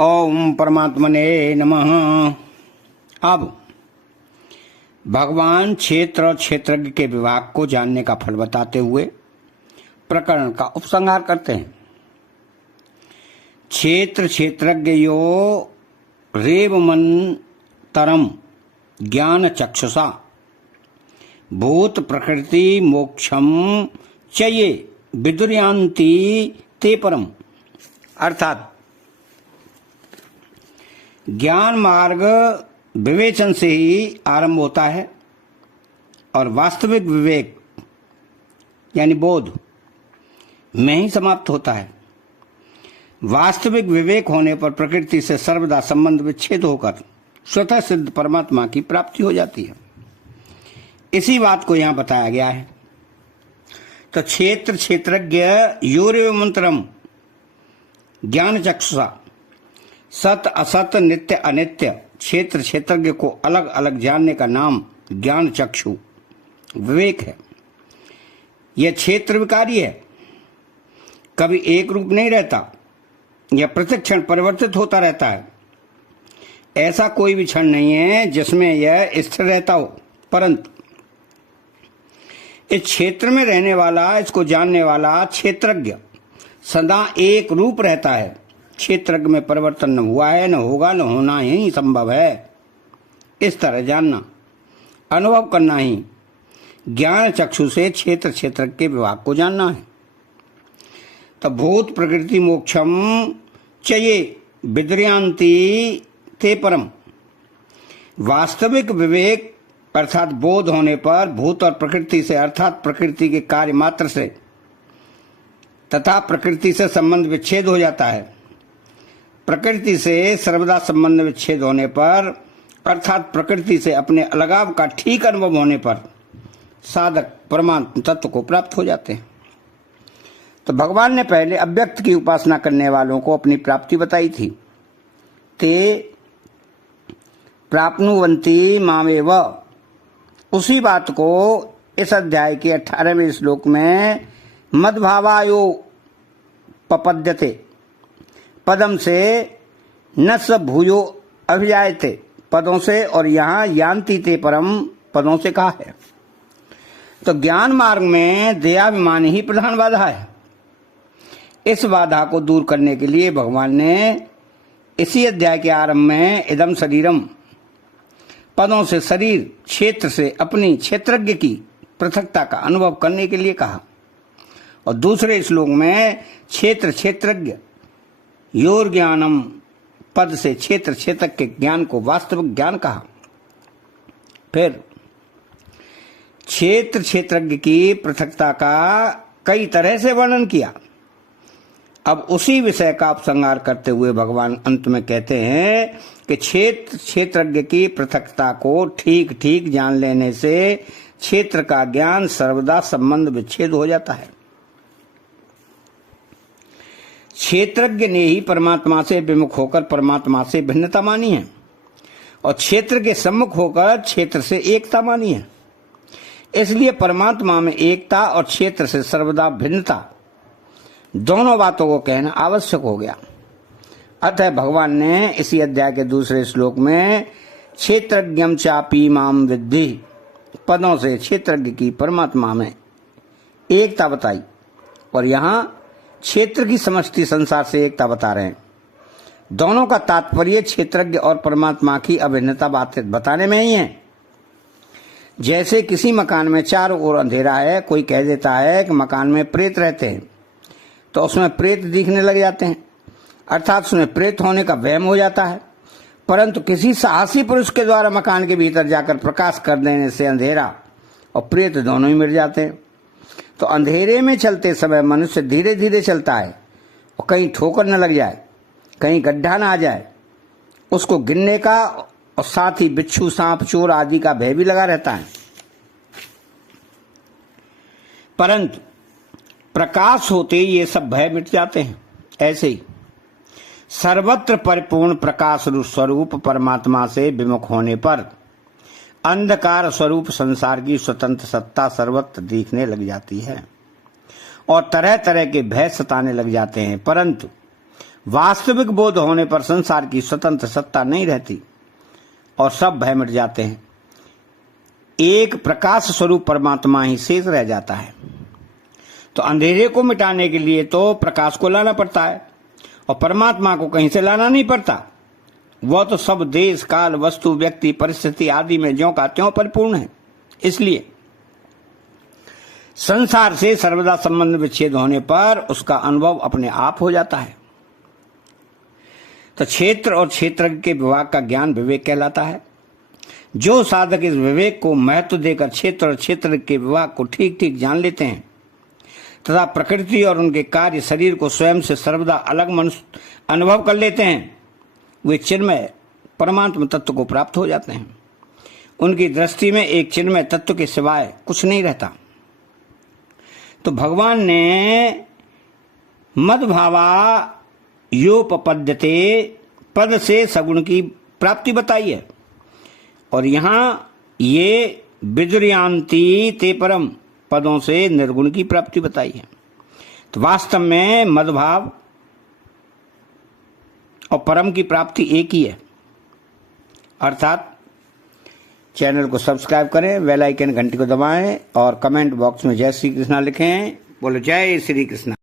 ओम परमात्मने नमः। अब भगवान क्षेत्र और क्षेत्रज्ञ के विभाग को जानने का फल बताते हुए प्रकरण का उपसंहार करते हैं। क्षेत्र क्षेत्रज्ञ यो रेवमंतरम ज्ञान चक्षुषा भूत प्रकृति मोक्षम चये विदुर्यांति ते परम। अर्थात ज्ञान मार्ग विवेचन से ही आरंभ होता है और वास्तविक विवेक यानी बोध में ही समाप्त होता है। वास्तविक विवेक होने पर प्रकृति से सर्वदा संबंध विच्छेद होकर स्वतः सिद्ध परमात्मा की प्राप्ति हो जाती है। इसी बात को यहाँ बताया गया है। तो क्षेत्र क्षेत्रज्ञ योरेव मंत्रम ज्ञान चक्षुषा, सत असत नित्य अनित्य क्षेत्र क्षेत्रज्ञ को अलग अलग जानने का नाम ज्ञान चक्षु विवेक है। यह क्षेत्र विकारी है, कभी एक रूप नहीं रहता, यह प्रत्येक क्षण परिवर्तित होता रहता है। ऐसा कोई भी क्षण नहीं है जिसमें यह स्थिर रहता हो, परंतु इस क्षेत्र में रहने वाला, इसको जानने वाला क्षेत्रज्ञ सदा एक रूप रहता है। क्षेत्रज्ञ में परिवर्तन न हुआ है, न होगा, न होना ही संभव है। इस तरह जानना, अनुभव करना ही ज्ञान चक्षु से क्षेत्र क्षेत्र के विभाग को जानना है। तो भूत प्रकृति मोक्षम चये विदुर्यांति ते परम। वास्तविक विवेक अर्थात बोध होने पर भूत और प्रकृति से अर्थात प्रकृति के कार्य मात्र से तथा प्रकृति से संबंध विच्छेद हो जाता है। प्रकृति से सर्वदा संबंध विच्छेद होने पर अर्थात प्रकृति से अपने अलगाव का ठीक अनुभव होने पर साधक परमात्म तत्व को प्राप्त हो जाते हैं। तो भगवान ने पहले अव्यक्त की उपासना करने वालों को अपनी प्राप्ति बताई थी। ते प्राप्नुवन्ति मामेव, उसी बात को इस अध्याय के 18वें श्लोक में मद्भावायो पपद्यते पदम से न स भूयो अभिजायते पदों से और यहाँ यान्ति ते परम पदों से कहा है। तो ज्ञान मार्ग में देहाभिमान ही प्रधान बाधा है। इस बाधा को दूर करने के लिए भगवान ने इसी अध्याय के आरंभ में इदम शरीरम पदों से शरीर क्षेत्र से अपनी क्षेत्रज्ञ की पृथकता का अनुभव करने के लिए कहा और दूसरे श्लोक में क्षेत्र क्षेत्रज्ञ योर ज्ञानम पद से क्षेत्र क्षेत्र के ज्ञान को वास्तविक ज्ञान कहा। फिर क्षेत्र क्षेत्रज्ञ की पृथकता का कई तरह से वर्णन किया। अब उसी विषय का उपसंहार करते हुए भगवान अंत में कहते हैं कि क्षेत्र क्षेत्रज्ञ की पृथकता को ठीक ठीक जान लेने से क्षेत्र का ज्ञान सर्वदा संबंध विच्छेद हो जाता है। क्षेत्रज्ञ ने ही परमात्मा से विमुख होकर परमात्मा से भिन्नता मानी है और क्षेत्र के सम्मुख होकर क्षेत्र से एकता मानी है। इसलिए परमात्मा में एकता और क्षेत्र से सर्वदा भिन्नता दोनों बातों को कहना आवश्यक हो गया। अतः भगवान ने इसी अध्याय के दूसरे श्लोक में क्षेत्रज्ञम चापी माम विद्धि पदों से क्षेत्रज्ञ की परमात्मा में एकता बताई और यहाँ क्षेत्र की समष्टि संसार से एकता बता रहे हैं। दोनों का तात्पर्य क्षेत्रज्ञ और परमात्मा की अभिन्नता बताने में ही है। जैसे किसी मकान में चारों ओर अंधेरा है, कोई कह देता है कि मकान में प्रेत रहते हैं, तो उसमें प्रेत दिखने लग जाते हैं, अर्थात उसमें प्रेत होने का वहम हो जाता है। परंतु किसी साहसी पुरुष के द्वारा मकान के भीतर जाकर प्रकाश कर देने से अंधेरा और प्रेत दोनों ही मिट जाते हैं। तो अंधेरे में चलते समय मनुष्य धीरे धीरे चलता है और कहीं ठोकर न लग जाए, कहीं गड्ढा न आ जाए, उसको गिरने का और साथ ही बिच्छू सांप चोर आदि का भय भी लगा रहता है। परंतु प्रकाश होते ये सब भय मिट जाते हैं। ऐसे ही सर्वत्र परिपूर्ण प्रकाश स्वरूप परमात्मा से विमुख होने पर अंधकार स्वरूप संसार की स्वतंत्र सत्ता सर्वत्र दिखने लग जाती है और तरह तरह के भय सताने लग जाते हैं। परंतु वास्तविक बोध होने पर संसार की स्वतंत्र सत्ता नहीं रहती और सब भय मिट जाते हैं। एक प्रकाश स्वरूप परमात्मा ही शेष रह जाता है। तो अंधेरे को मिटाने के लिए तो प्रकाश को लाना पड़ता है और परमात्मा को कहीं से लाना नहीं पड़ता। वह तो सब देश काल वस्तु व्यक्ति परिस्थिति आदि में ज्यों का त्यों परिपूर्ण है। इसलिए संसार से सर्वदा संबंध विच्छेद होने पर उसका अनुभव अपने आप हो जाता है। तो क्षेत्र और क्षेत्रज्ञ के विभाग का ज्ञान विवेक कहलाता है। जो साधक इस विवेक को महत्व देकर क्षेत्र और क्षेत्र के विभाग को ठीक ठीक जान लेते हैं तथा प्रकृति और उनके कार्य शरीर को स्वयं से सर्वदा अलग मनुष्य अनुभव कर लेते हैं, वे चिन्मय परमात्मा तत्व को प्राप्त हो जाते हैं। उनकी दृष्टि में एक चिन्मय तत्व के सिवाय कुछ नहीं रहता। तो भगवान ने मद्भावा योपपद्यते पद से सगुण की प्राप्ति बताई है और यहाँ ये विदुर्यान्ति ते परम पदों से निर्गुण की प्राप्ति बताई है। तो वास्तव में मद्भाव और परम की प्राप्ति एक ही है। अर्थात चैनल को सब्सक्राइब करें, बेल आइकन घंटी को दबाएं और कमेंट बॉक्स में जय श्री कृष्णा लिखें। बोलो जय श्री कृष्णा।